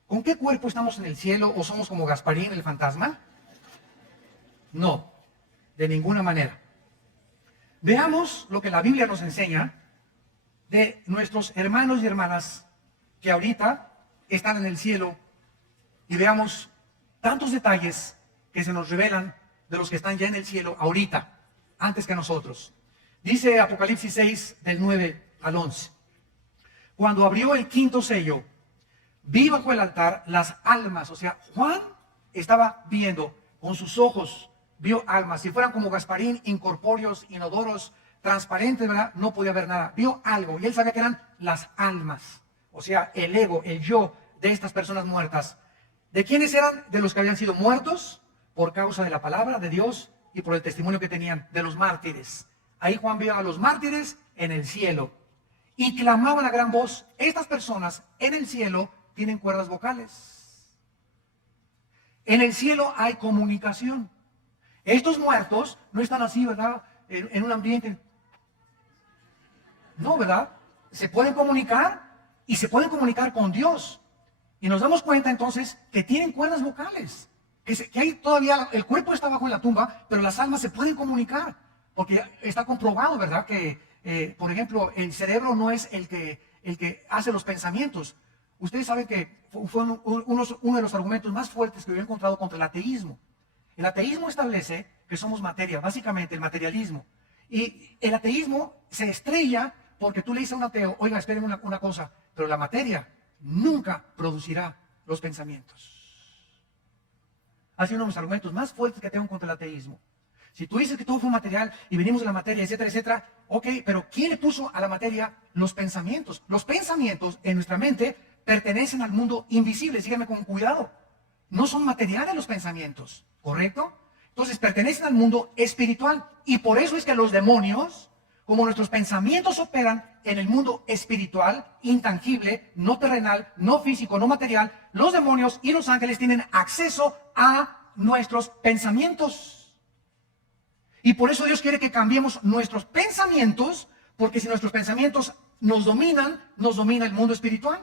¿Con qué cuerpo estamos en el cielo? ¿O somos como Gasparín, el fantasma? No, de ninguna manera. Veamos lo que la Biblia nos enseña de nuestros hermanos y hermanas que ahorita están en el cielo, y veamos tantos detalles que se nos revelan de los que están ya en el cielo ahorita, antes que nosotros. Dice Apocalipsis 6, del 9 al 11. Cuando abrió el quinto sello, vi bajo el altar las almas. O sea, Juan estaba viendo con sus ojos, vio almas. Si fueran como Gasparín, incorpóreos, inodoros, transparentes, ¿verdad? No podía ver nada. Vio algo y él sabía que eran las almas. O sea, el ego, el yo de estas personas muertas. ¿De quiénes eran? De los que habían sido muertos por causa de la palabra de Dios y por el testimonio que tenían, de los mártires. Ahí Juan vio a los mártires en el cielo y clamaban a gran voz. Estas personas en el cielo tienen cuerdas vocales. En el cielo hay comunicación. Estos muertos no están así, ¿verdad? En un ambiente. No, ¿verdad? Se pueden comunicar, y se pueden comunicar con Dios. Y nos damos cuenta entonces que tienen cuerdas vocales. Que hay todavía, el cuerpo está bajo en la tumba, pero las almas se pueden comunicar. Porque está comprobado, ¿verdad? Que, por ejemplo, el cerebro no es el que hace los pensamientos. Ustedes saben que fue uno de los argumentos más fuertes que yo he encontrado contra el ateísmo. El ateísmo establece que somos materia, básicamente el materialismo. Y el ateísmo se estrella porque tú le dices a un ateo, oiga, esperen una cosa, pero la materia nunca producirá los pensamientos. Ha sido uno de los argumentos más fuertes que tengo contra el ateísmo. Si tú dices que todo fue material y venimos de la materia, etcétera, etcétera, ok, pero ¿quién le puso a la materia los pensamientos? Los pensamientos en nuestra mente pertenecen al mundo invisible, síganme con cuidado. No son materiales los pensamientos, ¿correcto? Entonces pertenecen al mundo espiritual, y por eso es que los demonios, como nuestros pensamientos operan en el mundo espiritual, intangible, no terrenal, no físico, no material, los demonios y los ángeles tienen acceso a nuestros pensamientos. Y por eso Dios quiere que cambiemos nuestros pensamientos, porque si nuestros pensamientos nos domina el mundo espiritual.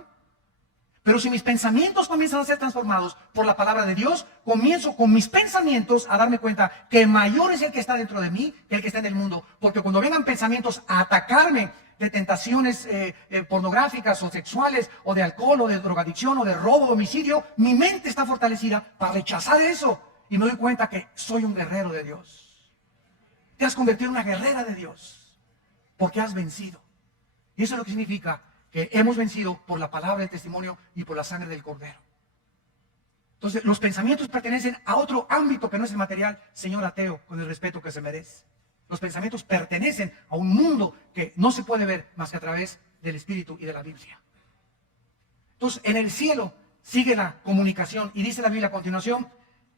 Pero si mis pensamientos comienzan a ser transformados por la palabra de Dios, comienzo con mis pensamientos a darme cuenta que mayor es el que está dentro de mí que el que está en el mundo. Porque cuando vengan pensamientos a atacarme de tentaciones pornográficas o sexuales, o de alcohol, o de drogadicción, o de robo, de homicidio, mi mente está fortalecida para rechazar eso. Y me doy cuenta que soy un guerrero de Dios. Te has convertido en una guerrera de Dios porque has vencido. Y eso es lo que significa que hemos vencido por la palabra del testimonio y por la sangre del Cordero. Entonces, los pensamientos pertenecen a otro ámbito que no es el material, señor ateo, con el respeto que se merece. Los pensamientos pertenecen a un mundo que no se puede ver más que a través del Espíritu y de la Biblia. Entonces, en el cielo sigue la comunicación y dice la Biblia a continuación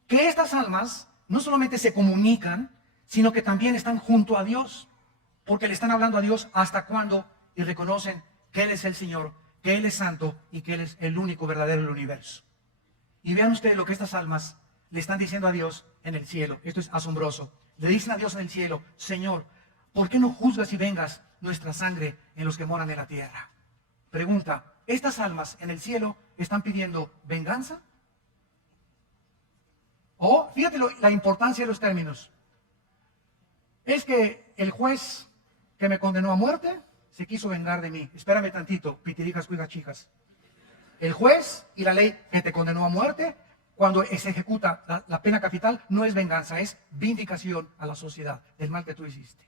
que estas almas no solamente se comunican, sino que también están junto a Dios, porque le están hablando a Dios hasta cuándo y reconocen que Él es el Señor, que Él es santo y que Él es el único verdadero del universo. Y vean ustedes lo que estas almas le están diciendo a Dios en el cielo. Esto es asombroso. Le dicen a Dios en el cielo: Señor, ¿por qué no juzgas y vengas nuestra sangre en los que moran en la tierra? Pregunta: ¿estas almas en el cielo están pidiendo venganza? O, fíjate la importancia de los términos. Es que el juez que me condenó a muerte se quiso vengar de mí. Espérame tantito, pitirijas, cuigas, chicas. El juez y la ley que te condenó a muerte, cuando se ejecuta la pena capital, no es venganza, es vindicación a la sociedad del mal que tú hiciste.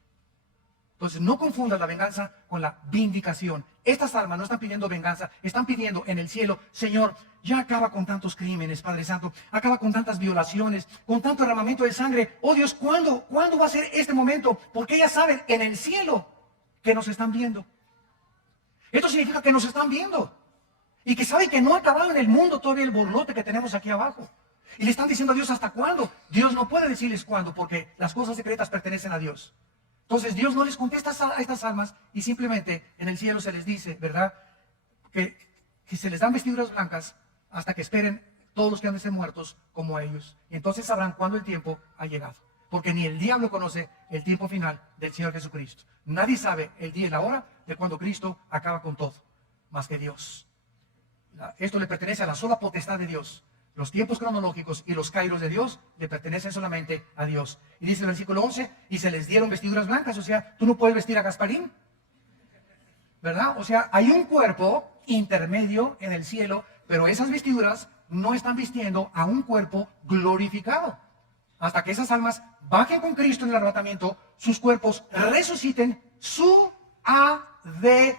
Entonces, no confundas la venganza con la vindicación. Estas almas no están pidiendo venganza, están pidiendo en el cielo: Señor, ya acaba con tantos crímenes, Padre Santo, acaba con tantas violaciones, con tanto derramamiento de sangre. Oh Dios, ¿cuándo va a ser este momento? Porque ellas saben en el cielo que nos están viendo. Esto significa que nos están viendo y que saben que no ha acabado en el mundo todavía el borlote que tenemos aquí abajo. Y le están diciendo a Dios: ¿hasta cuándo? Dios no puede decirles cuándo, porque las cosas secretas pertenecen a Dios. Entonces Dios no les contesta a estas almas y simplemente en el cielo se les dice, ¿verdad?, que se les dan vestiduras blancas hasta que esperen todos los que han de ser muertos como ellos. Y entonces sabrán cuándo el tiempo ha llegado. Porque ni el diablo conoce el tiempo final del Señor Jesucristo. Nadie sabe el día y la hora de cuando Cristo acaba con todo, más que Dios. Esto le pertenece a la sola potestad de Dios. Los tiempos cronológicos y los kairos de Dios le pertenecen solamente a Dios. Y dice el versículo 11, y se les dieron vestiduras blancas. O sea, tú no puedes vestir a Gasparín, ¿verdad? O sea, hay un cuerpo intermedio en el cielo, pero esas vestiduras no están vistiendo a un cuerpo glorificado. Hasta que esas almas bajen con Cristo en el arrebatamiento, sus cuerpos resuciten, su ADN.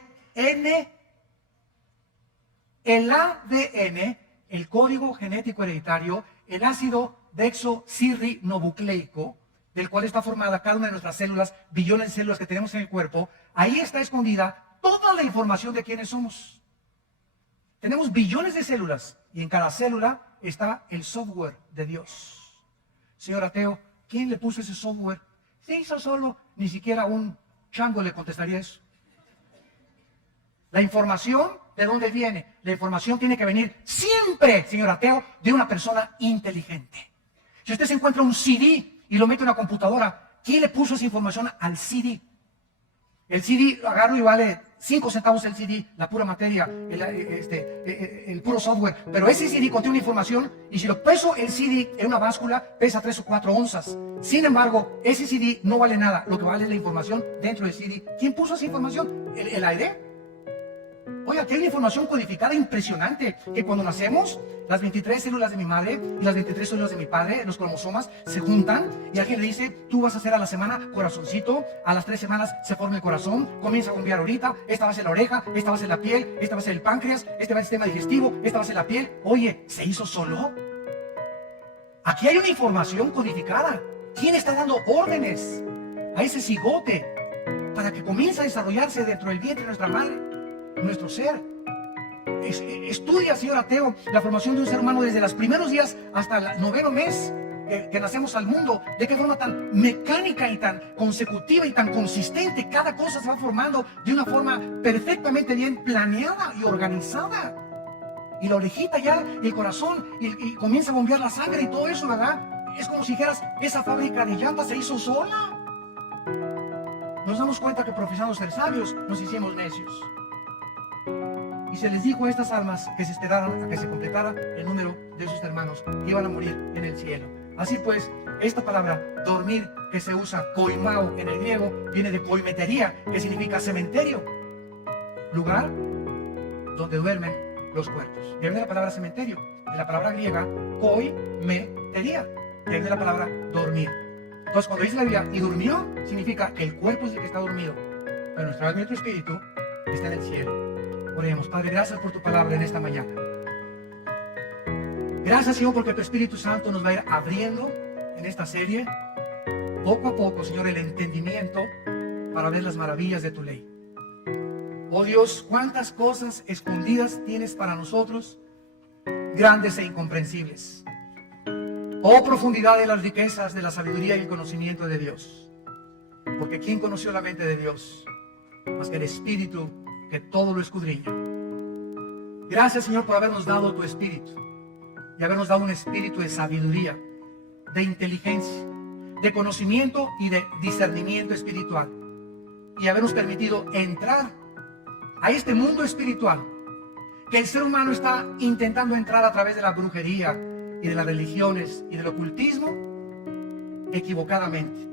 El ADN, el código genético hereditario, el ácido desoxirribonucleico, del cual está formada cada una de nuestras células, billones de células que tenemos en el cuerpo, ahí está escondida toda la información de quiénes somos. Tenemos billones de células y en cada célula está el software de Dios. Señor ateo, ¿quién le puso ese software? Se hizo solo, ni siquiera un chango le contestaría eso. La información, ¿de dónde viene? La información tiene que venir siempre, señor ateo, de una persona inteligente. Si usted se encuentra un CD y lo mete en una computadora, ¿quién le puso esa información al CD? El CD, agarro y vale 5 centavos el CD, la pura materia, el puro software. Pero ese CD contiene una información y si lo peso el CD en una báscula, pesa 3 o 4 onzas. Sin embargo, ese CD no vale nada. Lo que vale es la información dentro del CD. ¿Quién puso esa información? ¿El aire? Oiga, que hay una información codificada impresionante, que cuando nacemos, las 23 células de mi madre y las 23 células de mi padre, los cromosomas, se juntan y alguien le dice: tú vas a hacer a la semana corazoncito, a las 3 semanas se forma el corazón, comienza a bombear ahorita, esta va a ser la oreja, esta va a ser la piel, esta va a ser el páncreas, este va a ser el sistema digestivo, esta va a ser la piel. Oye, ¿se hizo solo? Aquí hay una información codificada. ¿Quién está dando órdenes a ese cigote para que comience a desarrollarse dentro del vientre de nuestra madre? Nuestro ser. Estudia, señor ateo, la formación de un ser humano desde los primeros días hasta el 9º mes que nacemos al mundo. De qué forma tan mecánica y tan consecutiva y tan consistente cada cosa se va formando de una forma perfectamente bien planeada y organizada. Y la orejita ya, y el corazón, y comienza a bombear la sangre y todo eso, ¿verdad? Es como si dijeras: esa fábrica de llantas se hizo sola. Nos damos cuenta que profesando ser sabios nos hicimos necios. Y se les dijo a estas almas que se esperaran a que se completara el número de sus hermanos que iban a morir en el cielo. Así pues, esta palabra dormir, que se usa koimao en el griego, viene de koimetería, que significa cementerio, lugar donde duermen los cuerpos. De ahí viene la palabra cementerio, de la palabra griega koimetería, de ahí viene la palabra dormir. Entonces, cuando dice la Biblia y durmió, significa que el cuerpo es el que está dormido, pero nuestro alma y nuestro espíritu está en el cielo. Oremos. Padre, gracias por tu palabra en esta mañana. Gracias, Señor, porque tu Espíritu Santo nos va a ir abriendo en esta serie poco a poco, Señor, el entendimiento para ver las maravillas de tu ley. Oh Dios, cuántas cosas escondidas tienes para nosotros, grandes e incomprensibles. Oh profundidad de las riquezas de la sabiduría y el conocimiento de Dios. Porque ¿quién conoció la mente de Dios? Más que el Espíritu que todo lo escudriña. Gracias, Señor, por habernos dado tu Espíritu y habernos dado un espíritu de sabiduría, de inteligencia, de conocimiento y de discernimiento espiritual, y habernos permitido entrar a este mundo espiritual que el ser humano está intentando entrar a través de la brujería y de las religiones y del ocultismo equivocadamente,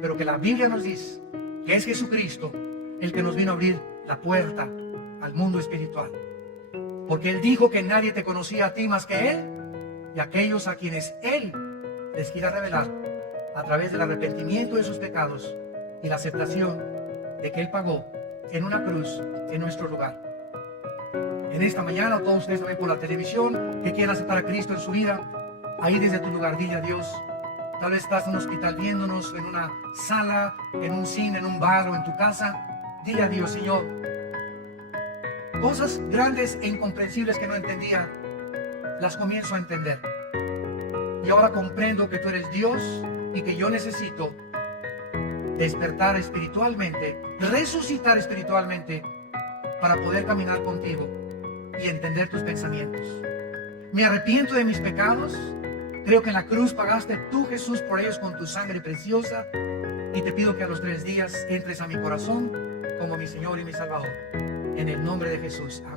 pero que la Biblia nos dice que es Jesucristo el que nos vino a abrir la puerta al mundo espiritual, porque Él dijo que nadie te conocía a ti más que Él y aquellos a quienes Él les quiera revelar a través del arrepentimiento de sus pecados y la aceptación de que Él pagó en una cruz en nuestro lugar. En esta mañana, todos ustedes también por la televisión que quieran aceptar a Cristo en su vida, ahí desde tu lugar, dile a Dios. Tal vez estás en un hospital viéndonos, en una sala, en un cine, en un bar o en tu casa. Dile a Dios, Señor, cosas grandes e incomprensibles que no entendía, las comienzo a entender. Y ahora comprendo que tú eres Dios y que yo necesito despertar espiritualmente, resucitar espiritualmente para poder caminar contigo y entender tus pensamientos. Me arrepiento de mis pecados. Creo que en la cruz pagaste tú, Jesús, por ellos con tu sangre preciosa. Y te pido que a los 3 días entres a mi corazón como mi Señor y mi Salvador. En el nombre de Jesús. Amén.